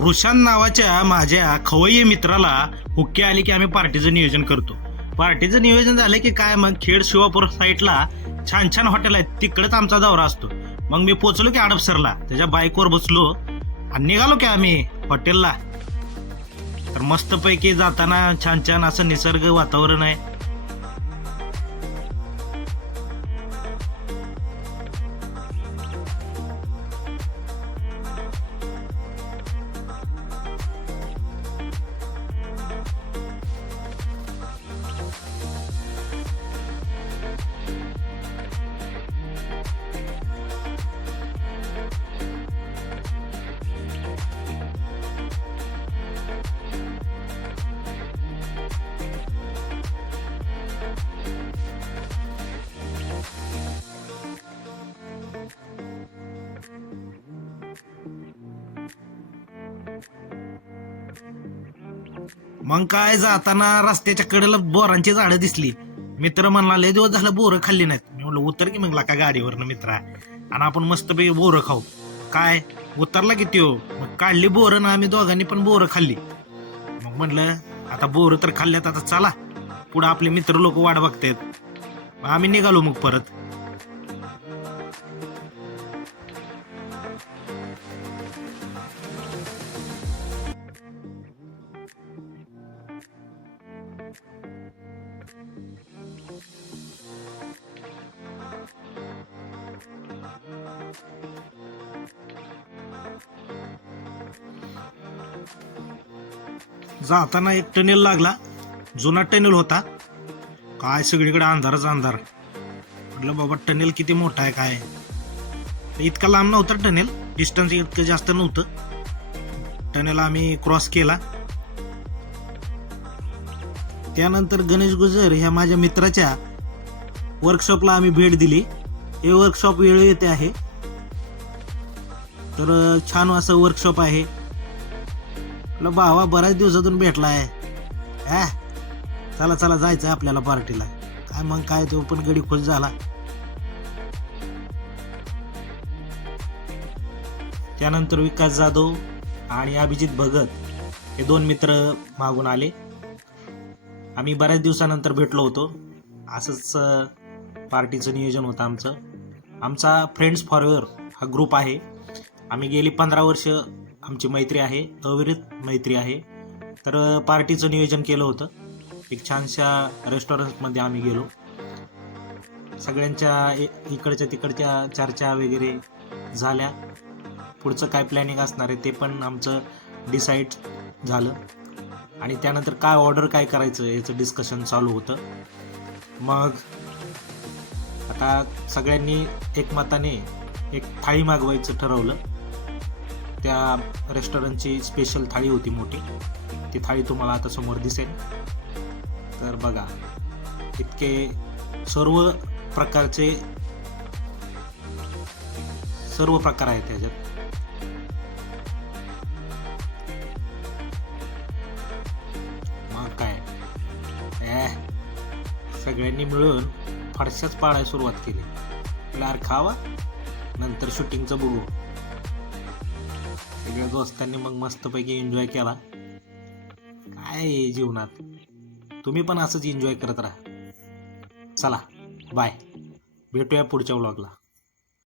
रुशान नावाच्या माझ्या खवय्ये मित्राला हुक्के आले की आम्ही पार्टीचं नियोजन करतो. पार्टीचं नियोजन झालं की काय मग? खेड शिवापूर साईडला छान छान हॉटेल आहेत. तिकडेच आमचा दौरा असतो. मग मी पोचलो की आडपसरला. त्याच्या बाईकवर बसलो आणि निघालो की आम्ही हॉटेलला. तर मस्तपैकी जाताना छान छान असं निसर्ग वातावरण आहे. मग काय जाताना रस्त्याच्या कडेला बोरांची झाडं दिसली. मित्र म्हणला लय दिवस झालं बोरं खाल्ली नाहीत. मी म्हणलं उतर की मग का गाडीवरनं मित्रा. आणि आपण मस्तपैकी बोरं खाऊ. काय? उतरला किती हो मग काढली बोरं ना आम्ही दोघांनी पण बोरं खाल्ली. मग म्हणलं आता बोरं तर खाल्ल्यात आता चला. पुढं आपले मित्र लोक वाट बघतायत. मग आम्ही निघालो मग परत. जाताना एक टनेल लागला. जुना टनेल होता. काय सगळीकडे अंधारच अंधार. म्हटलं बाबा टनेल किती मोठा आहे काय इतका लांब नव्हता टनेल. डिस्टन्स इतकं जास्त नव्हतं. टनेल आम्ही क्रॉस केला. त्यानंतर गणेश गुजर ह्या माझ्या मित्राच्या वर्कशॉपला आम्ही भेट दिली. हे वर्कशॉप वेळ येते आहे. तर छान असं वर्कशॉप आहे. म्हटलं भावा बऱ्याच दिवसातून भेटलाय. ॲ चला चला जायचं आपल्याला पार्टीला. काय मग काय तो पण गडी खुश झाला. त्यानंतर विकास जाधव आणि अभिजित भगत हे दोन मित्र मागून आले. आम्ही बऱ्याच दिवसानंतर भेटलो होतो. असंच पार्टीचं नियोजन होतं आमचं. आमचा फ्रेंड्स फॉरएव्हर हा ग्रुप आहे. आम्ही गेली पंधरा वर्ष आमची मैत्री आहे अविरत मैत्री आहे. तर पार्टीचं नियोजन केलं होतं. एक छानशा रेस्टॉरंटमध्ये आम्ही गेलो. सगळ्यांच्या इकडच्या तिकडच्या चर्चा वगैरे झाल्या. पुढचं काय प्लॅनिंग असणार आहे ते पण आमचं डिसाईड झालं. आणि त्यानंतर काय ऑर्डर काय करायचं याचं डिस्कशन चालू होतं. मग आता सगळ्यांनी एकमताने एक थाळी मागवायचं ठरवलं. त्या रेस्टॉरंटची स्पेशल थाळी होती मोठी. ती थाळी तुम्हाला आता समोर दिसेल. तर बघा इतके सर्व प्रकारचे सर्व प्रकार आहेत त्याच्यात मग काय? सगळ्यांनी मिळून फडशाच पाळायला सुरुवात केली. लार खावा नंतर शूटिंगचं बघू. सगळ्या दोस्तांनी मग मस्तपैकी एन्जॉय केला. काय जीवनात? तुम्ही पण असंच एन्जॉय करत राहा. चला बाय भेटूया पुढच्या व्लॉगला